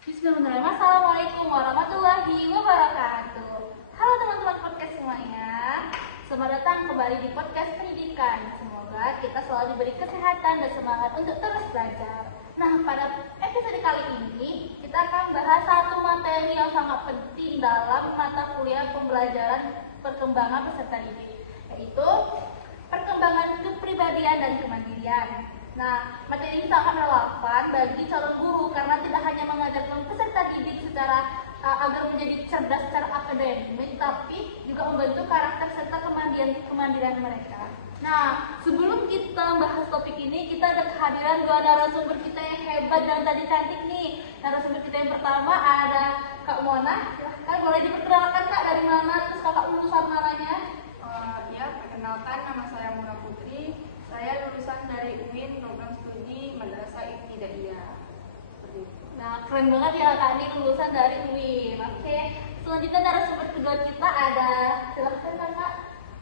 Bismillahirrahmanirrahim. Assalamualaikum warahmatullahi wabarakatuh. Halo teman-teman podcast semuanya. Selamat datang kembali di podcast pendidikan. Semoga kita selalu diberi kesehatan dan semangat untuk terus belajar. Nah, pada episode kali ini kita akan bahas satu materi yang sangat penting dalam mata kuliah pembelajaran perkembangan peserta didik, yaitu perkembangan kepribadian dan kemandirian. Nah, materi ini sangat relevan bagi calon guru karena tidak hanya mengajarkan peserta didik secara agar menjadi cerdas secara akademik, tapi juga membentuk karakter serta kemandirian mereka. Nah, sebelum kita bahas topik ini, kita ada kehadiran dua narasumber kita yang hebat dan tadi cantik nih. Narasumber kita yang pertama ada Kak Mona. Silahkan, boleh diperkenalkan Kak, dari mana, terus Kakak lulusan mananya? Ya, perkenalkan, nama saya Muna Putri. Saya lulusan dari UIN, program studi Madrasah Ibtidaiyah. Seperti itu. Nah, keren banget ya Kak, ini lulusan dari UIN. Oke, selanjutnya narasumber kedua kita ada, silahkan Kakak.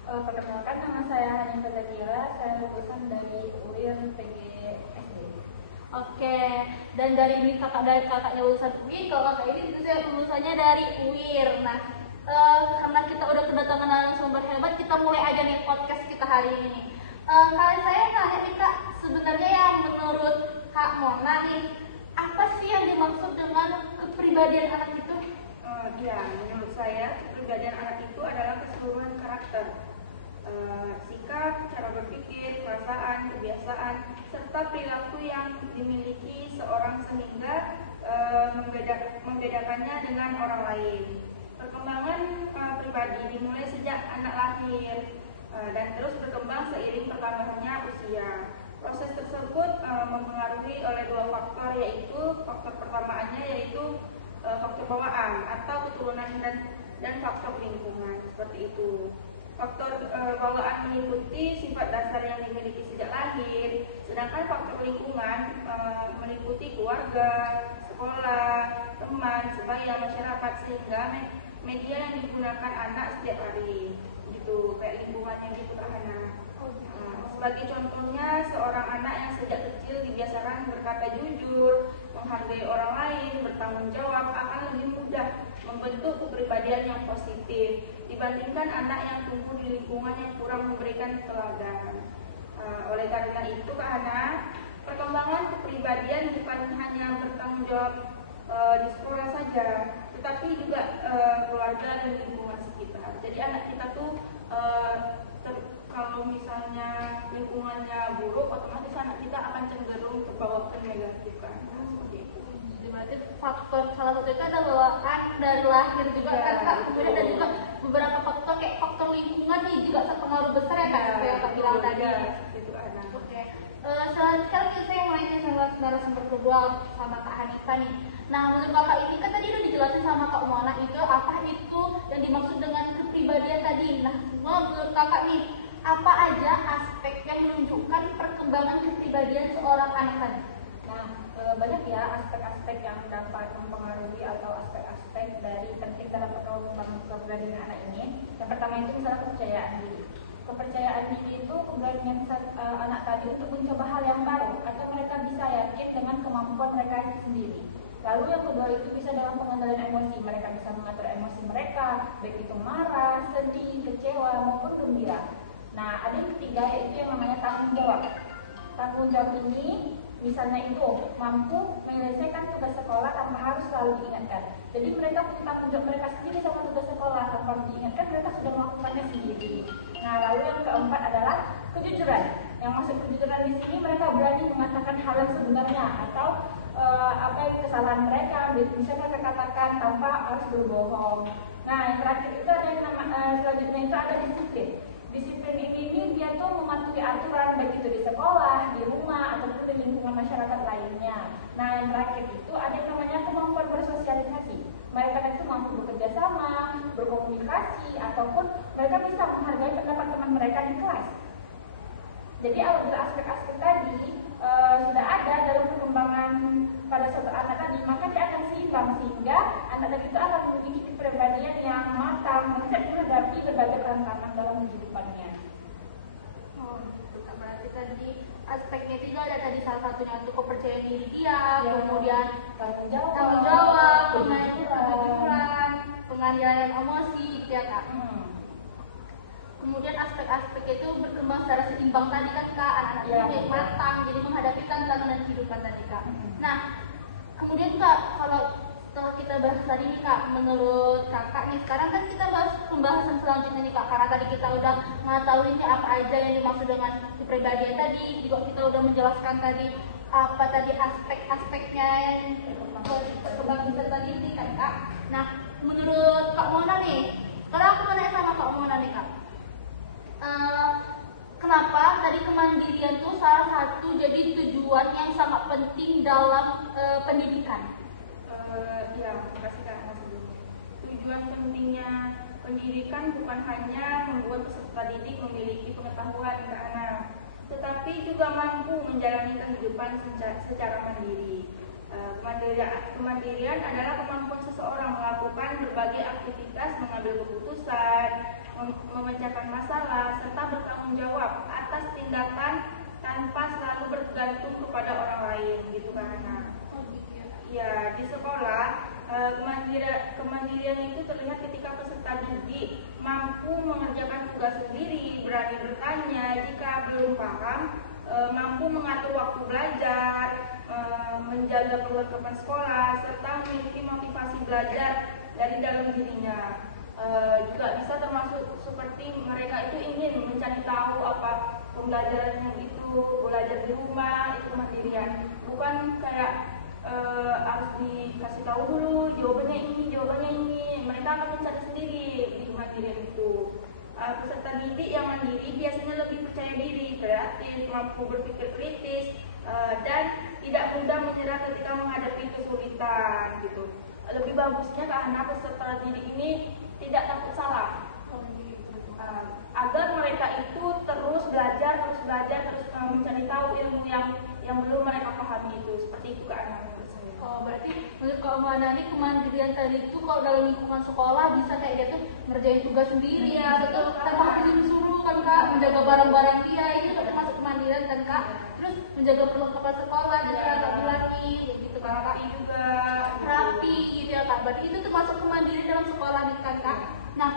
Perkenalkan, nama saya Hanifah Zakira, saya lulusan dari UIN PGSD. Oke, dan dari kakaknya lulusan UIN, kalau kakak ini tentu saya lulusannya dari UIR. Nah, karena kita udah kedatangan narasumber hebat, kita mulai aja nih podcast kita hari ini. Kalian saya nanya nih Kak, sebenarnya yang menurut Kak Mona nih, apa sih yang dimaksud dengan kepribadian anak itu? Ya, menurut saya kepribadian anak itu adalah keseluruhan karakter, sikap, cara berpikir, perasaan, kebiasaan, serta perilaku yang dimiliki seorang sehingga membedakannya dengan orang lain. Perkembangan pribadi dimulai sejak anak lahir dan terus berkembang seiring pertambahannya usia. Proses tersebut mempengaruhi oleh dua faktor, yaitu faktor pertamaannya yaitu faktor bawaan atau keturunan dan faktor lingkungan, seperti itu. Faktor bawaan meliputi sifat dasar yang dimiliki sejak lahir, sedangkan faktor lingkungan meliputi keluarga, sekolah, teman, sebaya, masyarakat, sehingga media yang digunakan anak setiap hari, gitu, kayak lingkungannya gitu Kak Hana. Sebagai contohnya, seorang anak yang sejak kecil dibiasakan berkata jujur, menghargai orang lain, bertanggung jawab, akan lebih mudah membentuk kepribadian yang positif dibandingkan anak yang tumbuh di lingkungan yang kurang memberikan teladan. Oleh karena itu Kak Hana, perkembangan kepribadian bukan hanya bertanggung jawab di sekolah saja, tetapi juga keluarga dan lingkungan sekitar. Jadi anak kita tuh kalau misalnya lingkungannya buruk, otomatis anak kita akan cenderung terbawa ke negatif kan, seperti itu. Berarti faktor salah satu itu ada bawaan dari lahir juga kan Kak, kemudian dan juga beberapa faktor kayak faktor lingkungan nih juga berpengaruh besar ya Kak, seperti yang Kak bilang tadi. Itu ada. Oke, sekarang saya mulai sama narasumber kedua sama Kak Hanifah nih. Nah, menurut Kakak ini kan tadi udah dijelasin sama Kak Mona itu apa itu yang dimaksud dengan kepribadian tadi. Nah, menurut Kakak nih, apa aja aspek yang menunjukkan perkembangan kepribadian seorang anak tadi? Nah, banyak ya aspek-aspek yang dapat mempengaruhi atau aspek-aspek dari penting dalam perkembangan kepribadian anak ini. Yang pertama itu misalnya kepercayaan diri. Kepercayaan diri itu keberanian anak tadi untuk mencoba hal yang baru atau mereka bisa yakin dengan kemampuan mereka itu sendiri. Lalu yang kedua itu bisa dalam pengendalian emosi, mereka bisa mengatur emosi mereka, baik itu marah, sedih, kecewa maupun gembira. Nah, ada yang ketiga yaitu yang namanya tanggung jawab. Tanggung jawab ini misalnya itu mampu menyelesaikan tugas sekolah tanpa harus selalu diingatkan. Jadi mereka punya tanggung jawab mereka sendiri sama tugas sekolah, tanpa diingatkan mereka sudah melakukannya sendiri. Nah, lalu yang keempat adalah kejujuran. Yang maksud kejujuran di sini mereka berani mengatakan hal yang sebenarnya atau apa yang kesalahan mereka bisa mereka katakan tanpa harus berbohong. Nah, yang terakhir itu ada yang selanjutnya itu ada disiplin. Disiplin ini dia tuh mematuhi aturan baik itu di sekolah, di rumah, ataupun di lingkungan masyarakat lainnya. Nah, yang terakhir itu ada yang namanya kemampuan bersosialisasi. Mereka itu mampu bekerja sama, berkomunikasi, ataupun mereka bisa menghargai pendapat teman mereka di kelas. Jadi apabila aspek-aspek tadi sudah ada dalam perkembangan pada suatu anak tadi, maka dia akan seimbang sehingga anak tadi itu akan memiliki kepribadian yang matang, menghadapi berbagai tantangan dalam kehidupannya. Oh, gitu. Berarti tadi aspeknya itu ada tadi salah satunya untuk kepercayaan diri dia, kemudian tanggung tanggung jawab, jawab, main hiburan, penganiayaan emosi gitu ya kak. Kemudian aspek-aspek itu berkembang secara seimbang tadi kan kak, anak-anak itu matang jadi menghadapi tantangan dan kehidupan tadi kak. Nah kemudian kak, kalau setelah kita bahas tadi nih kak, menurut kakak nih sekarang kan kita bahas pembahasan selanjutnya nih kak, karena tadi kita udah mengetahui apa aja yang dimaksud dengan kepribadian tadi, juga kita udah menjelaskan tadi apa tadi aspek-aspeknya yang perkembangan tadi ini kan kak. Nah menurut Kak Mona nih, kalau aku mau nanya sama Kak Mona nih kak, kenapa tadi kemandirian itu salah satu jadi tujuan yang sangat penting dalam pendidikan? Ya, makasih Kak Nasib. Tujuan pentingnya pendidikan bukan hanya membuat peserta didik memiliki pengetahuan ke anak, tetapi juga mampu menjalani kehidupan secara mandiri. Kemandirian adalah kemampuan seseorang melakukan berbagai aktivitas, mengambil keputusan, memecahkan masalah, serta bertanggung jawab atas tindakan tanpa selalu bergantung kepada orang lain, gitu kan anak. Ya, di sekolah kemandirian itu terlihat ketika peserta didik mampu mengerjakan tugas sendiri, berani bertanya jika belum paham, mampu mengatur waktu belajar, menjaga perlengkapan sekolah, serta memiliki motivasi belajar dari dalam dirinya. Juga bisa termasuk seperti mereka itu ingin mencari tahu apa pembelajarannya itu, belajar di rumah, itu kemandirian. Bukan kayak harus dikasih tahu dulu jawabannya ini. Mereka akan mencari sendiri di kemandirian itu. Peserta didik yang mandiri biasanya lebih percaya diri, kreatif, mampu berpikir kritis, dan tidak mudah menyerah ketika menghadapi kesulitan gitu. Lebih bagusnya karena peserta didik ini tidak takut salah, agar mereka itu terus belajar, terus mencari tahu ilmu yang belum mereka pahami itu. Seperti itu Kak Ana. Oh, berarti menurut Kak Mona ini kemandirian tadi itu kalau dalam lingkungan sekolah bisa kayak dia tuh ngerjain tugas sendiri, ya, betul, tanpa disuruh kan kak, menjaga barang-barang dia, itu termasuk kemandirian kan kak. Terus menjaga perlengkapan sekolah, jadi kak bilangin gitu kan kak, juga rapi gitu ya kak. Berarti itu termasuk kemandirian dalam sekolah nih kan kak. Nah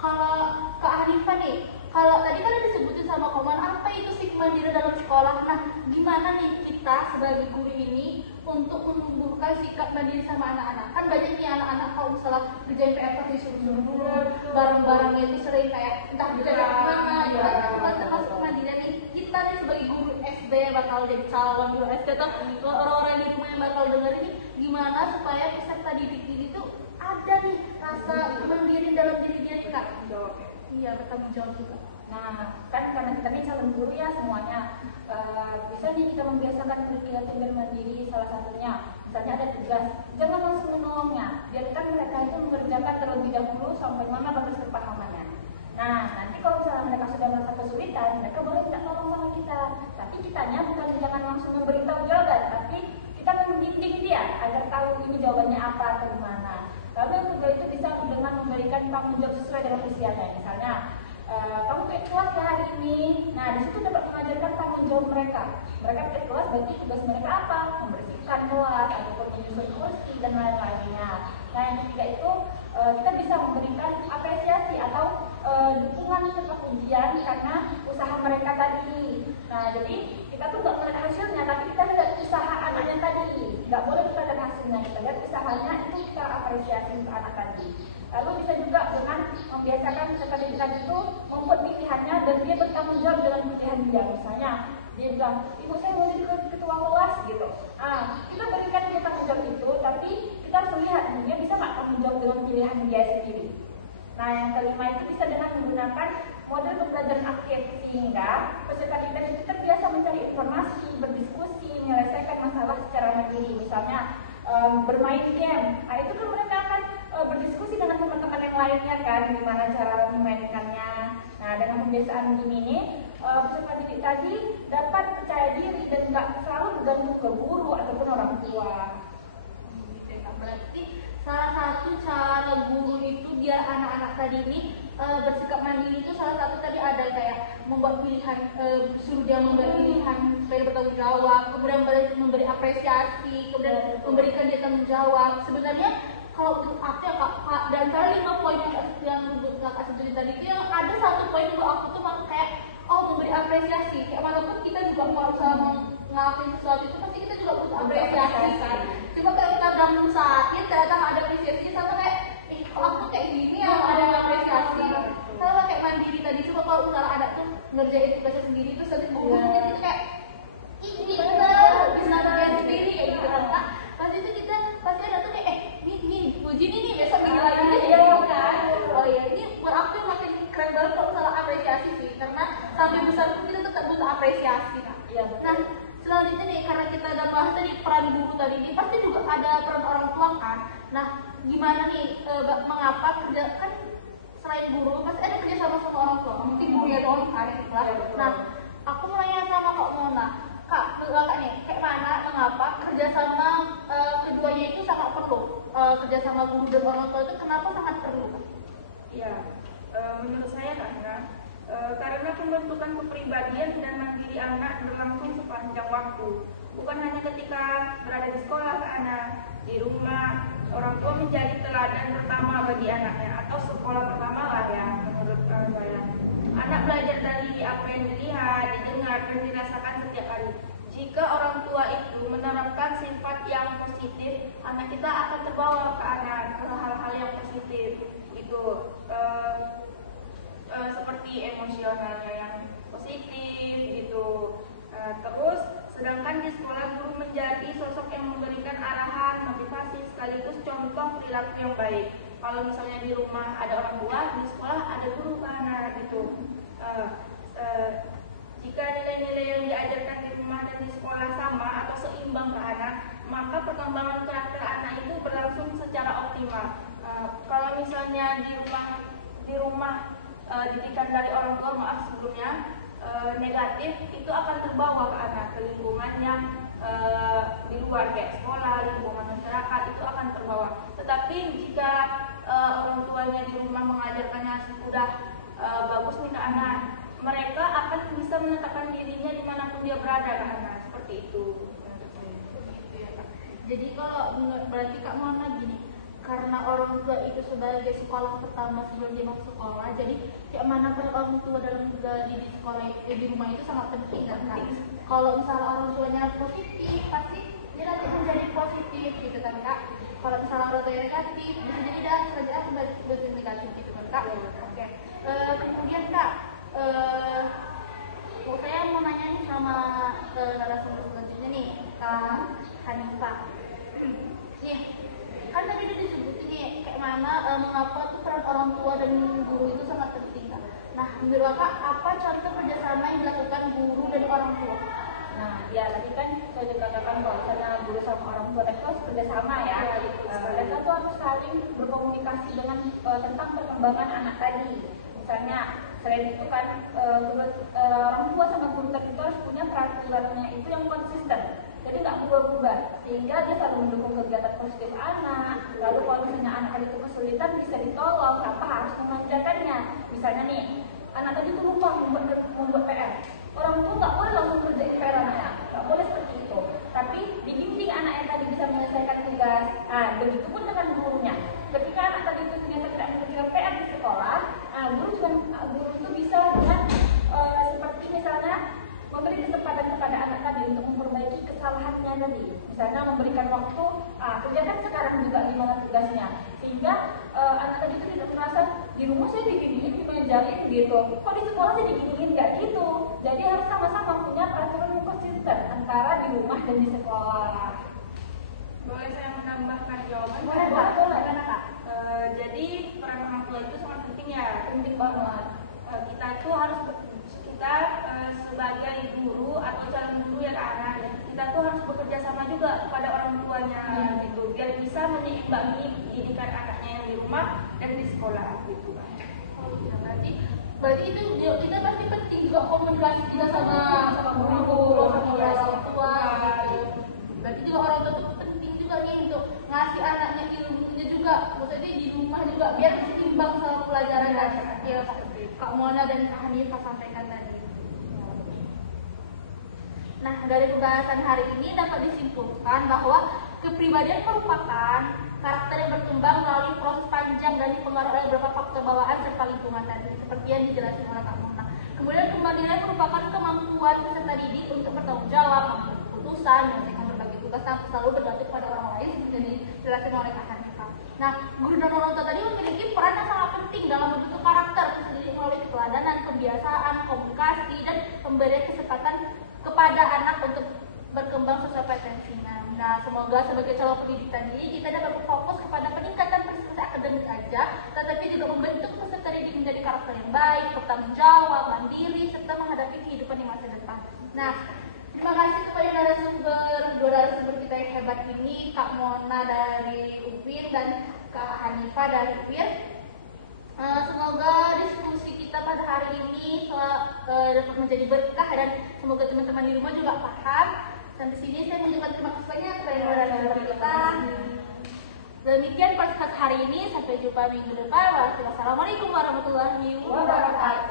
kalau Kak Hanifah nih, kalau tadi kan disebutin sama Koman apa itu sih kemandirian dalam sekolah. Nah gimana nih kita sebagai guru ini untuk menumbuhkan sikap mandiri sama anak-anak? Kan banyak nih anak-anak kalau misalnya kerjain PR pasti disuruh dulu, barang-barangnya itu sering kayak entah belajar kemana, ya termasuk kemandirian nih. Kita nih sebagai guru SD bakal jadi calon guru SD atau orang-orang di rumah yang bakal denger ini, gimana supaya peserta didik ini tuh ada nih rasa kemandirian dalam diri dia nih kak? Iya, bertanggung jawab juga. Nah, kan karena kita ini calon guru ya semuanya, bisa nih kita membiasakan kegiatan bermandiri. Salah satunya, misalnya ada tugas, jangan langsung menolongnya, biarkan mereka itu mengerjakan terlebih dahulu sampai mana batas kepahamannya. Nah, nanti kalau misalnya mereka sudah merasa kesulitan, mereka boleh minta tolong sama kita. Tapi kitanya bukan jangan langsung memberitahu jawaban, tapi kita membimbing dia agar tahu ini jawabannya apa atau gimana. Lalu yang kedua itu bisa dengan memberikan tanggung jawab sesuai dengan usianya. Misalnya, kamu ke kelas ya hari ini. Nah, di situ dapat mengajarkan tanggung jawab mereka. Mereka ke kelas, berarti tugas mereka apa? Membersihkan kelas, ataupun menyusun kursi dan lain-lainnya. Nah, yang ketiga itu kita bisa memberikan apresiasi atau dukungan setelah ujian karena usaha mereka tadi. Nah, jadi kita tuh nggak melihat hasilnya, tapi kita lihat usaha anaknya tadi. Nggak boleh kita lihat hasilnya, kita lihat usahanya, itu kita apresiasi untuk anak tadi. Lalu bisa juga dengan membiasakan peserta didik tadi itu membuat pilihannya dan dia bertanggung jawab dengan pilihan dia. Misalnya dia bilang, ibu saya mau jadi ketua kelas gitu. Nah, kita berikan dia tanggung jawab itu, tapi kita harus melihat dia bisa nggak tanggung jawab dengan pilihan dia sendiri. Nah, yang kelima itu bisa dengan menggunakan model pembelajaran aktif sehingga peserta didik itu terbiasa mencari informasi, berdiskusi, menyelesaikan masalah secara mandiri. Misalnya bermain game, nah itu kan mereka akan berdiskusi dengan teman-teman yang lainnya kan, gimana cara memainkannya. Nah, dengan pembiasaan begini nih, peserta didik tadi dapat percaya diri dan nggak selalu bergantung ke guru ataupun orang tua. Berarti salah satu cara guru itu biar anak-anak tadi ini bersikap mandiri itu salah satu tadi ada kayak membuat pilihan, suruh dia membuat pilihan supaya bertanggung jawab, kemudian memberi apresiasi, kemudian memberikan dia tanggung jawab. Sebenarnya kalau menurut aku ya kak, dan antara 5 poin yang kakak sebutin tadi itu yang ada satu poin menurut aku tuh malah kayak memberi apresiasi. Kayak walaupun kita juga kalau misalnya ngelakuin sesuatu itu pasti kita juga butuh apresiasi kan. Cuma kalau kita udah mengusahain ternyata nggak ada apresiasi sama kayak kok aku kayak gini ya nggak ada apresiasi. Sama kayak mandiri tadi, coba kalau misalnya ada tuh ngerjain tugasnya sendiri terus nanti ngomongnya itu kayak ini bener bisa ngerjain sendiri kayak gitu kan kak. Pasti itu kita pasti ada tuh kayak nih puji nih besok gini lagi aja kan. Oh iya, ini buat aku yang makin keren banget kalau misalnya apresiasi sih, karena sampai besar pun kita tetap butuh apresiasi kak. Iya, Nah selanjutnya nih, karena kita udah bahas tadi peran guru tadi ini, pasti juga ada peran orang tua kan. Nah gimana nih mengapa kerja kan selain guru pasti ada kerja sama orang tua, mungkin guru ya doang kan ya. Nah aku mau nanya sama Kak Mona, Kak nih kayak mana mengapa kerjasama keduanya itu sangat perlu, kerjasama guru dan orang tua itu kenapa sangat perlu? Iya, menurut saya karena pembentukan kepribadian dan mandiri anak berlangsung sepanjang waktu, bukan hanya ketika berada di sekolah anak, di rumah orang tua menjadi teladan pertama bagi anaknya atau sekolah pertama lah ya menurut saya. Anak belajar dari apa yang dilihat, didengar dan dirasakan setiap hari. Jika orang tua itu menerapkan sifat yang positif, anak kita akan terbawa ke hal-hal yang positif itu. Seperti emosionalnya yang positif gitu. Terus sedangkan di sekolah guru menjadi sosok yang memberikan arahan, motivasi sekaligus contoh perilaku yang baik. Kalau misalnya di rumah ada orang tua, di sekolah ada guru kan gitu. Jika nilai-nilai yang diajarkan di rumah dan di sekolah sama atau seimbang ke anak, maka perkembangan karakter anak itu berlangsung secara optimal. Kalau misalnya di rumah didikan dari orang tua sebelumnya negatif, itu akan terbawa ke anak, ke lingkungan yang di luar kayak sekolah, lingkungan masyarakat itu akan terbawa. Tetapi jika orang tuanya di rumah mengajarkannya sudah bagus nih ke anak, mereka akan bisa menetapkan dirinya dimanapun dia berada ke anak, seperti itu. Jadi kalau berarti Kak Mona gini, karena orang tua itu sebagai sekolah pertama sebelum dia masuk sekolah, jadi kayak mana peran orang tua dalam di sekolah itu, di rumah itu sangat penting kan. Kalau misalnya orang tuanya positif, pasti dia nanti menjadi positif gitu kan kak. Kalau misalnya orang tuanya negatif, bisa jadi dah kerjaan berarti negatif gitu kan kak. Oke. Kemudian kak, saya mau nanya nih sama narasumber selanjutnya nih, Kak Hanifah. Nih, kan tadi udah disebutin nih kayak mana mengapa tuh peran orang tua dan guru itu sangat penting kan. Nah, menurut Kak, apa contoh kerjasama yang dilakukan guru dan orang tua? Nah, ya tadi kan saya juga katakan kalau misalnya guru sama orang tua itu harus kerjasama ya. Dan tentu harus saling berkomunikasi dengan tentang perkembangan anak tadi. Misalnya selain itu kan orang tua sama guru tadi itu harus punya peraturannya itu yang konsisten. Jadi nggak berubah-ubah, sehingga dia selalu mendukung kegiatan positif anak. Lalu kalau misalnya anak itu kesulitan bisa ditolong, tanpa harus memanjakannya. Misalnya nih, anak tadi itu lupa membuat PR. Orang tua nggak boleh langsung kerjain PR anaknya, nggak boleh seperti itu. Tapi dibimbing anak yang tadi bisa menyelesaikan tugas. Nah, begitu pun dengan gurunya. Ketika anak tadi itu ternyata tidak mengerjakan PR di sekolah, guru itu bisa dengan seperti misalnya memberi kesempatan kepada anak tadi untuk memperbaiki kesalahannya tadi. Misalnya memberikan waktu, kerjakan sekarang juga gimana tugasnya. Sehingga anak tadi itu tidak merasa di rumah saya diginiin, dimejain gitu. Kok di sekolah saya diginiin, nggak gitu. Jadi harus sama-sama punya peraturan yang konsisten antara di rumah dan di sekolah. Boleh saya menambahkan jawaban? Boleh. Jadi peran orang tua itu sangat penting ya. Penting banget. Kita sebagai guru atau calon guru yang anak, kita tuh harus bekerja sama juga kepada orang tuanya gitu, biar bisa menyeimbangi pendidikan anaknya yang di rumah dan di sekolah gitu. Berarti itu kita pasti penting juga komunikasi kita sama guru, sama orang tua gitu. Berarti juga orang tua itu penting juga nih untuk ngasih anaknya ilmunya juga, maksudnya di rumah juga biar seimbang sama pelajaran ya, Kak Mona dan Kak Hanifah sampaikan tadi. Nah, dari pembahasan hari ini dapat disimpulkan bahwa kepribadian merupakan karakter yang berkembang yang dan dipengaruhi oleh beberapa faktor bawaan serta lingkungan tadi, seperti yang dijelaskan oleh Kak Mona. Kemudian kembali nilai merupakan kemampuan peserta didik untuk bertanggung jawab, mengambil keputusan, menyelesaikan berbagai tugas tanpa selalu bergantung pada orang lain seperti dijelaskan oleh Kak Hanifah. Nah, guru dan orang tua tadi memiliki peran yang sangat penting dalam membentuk karakter peserta didik melalui keteladanan, kebiasaan, komunikasi, dan pemberian kesempatan kepada anak untuk berkembang sesuai potensinya. Nah, semoga sebagai calon pendidik tadi kita dapat berfokus kepada peningkatan prestasi akademik aja, tetapi juga membentuk peserta didik menjadi karakter yang baik, bertanggung jawab, mandiri, serta menghadapi kehidupan di masa depan. Nah, terima kasih kepada dua narasumber kita yang hebat ini, Kak Mona dari UPIN dan Kak Hanifah dari UPIN. Semoga diskusi kita pada hari ini dapat menjadi berkah dan semoga teman-teman di rumah juga paham. Sampai sini saya mengucapkan terima kasih banyak kepada narasumber kita. Demikian podcast hari ini, sampai jumpa minggu depan. Wassalamualaikum warahmatullahi wabarakatuh.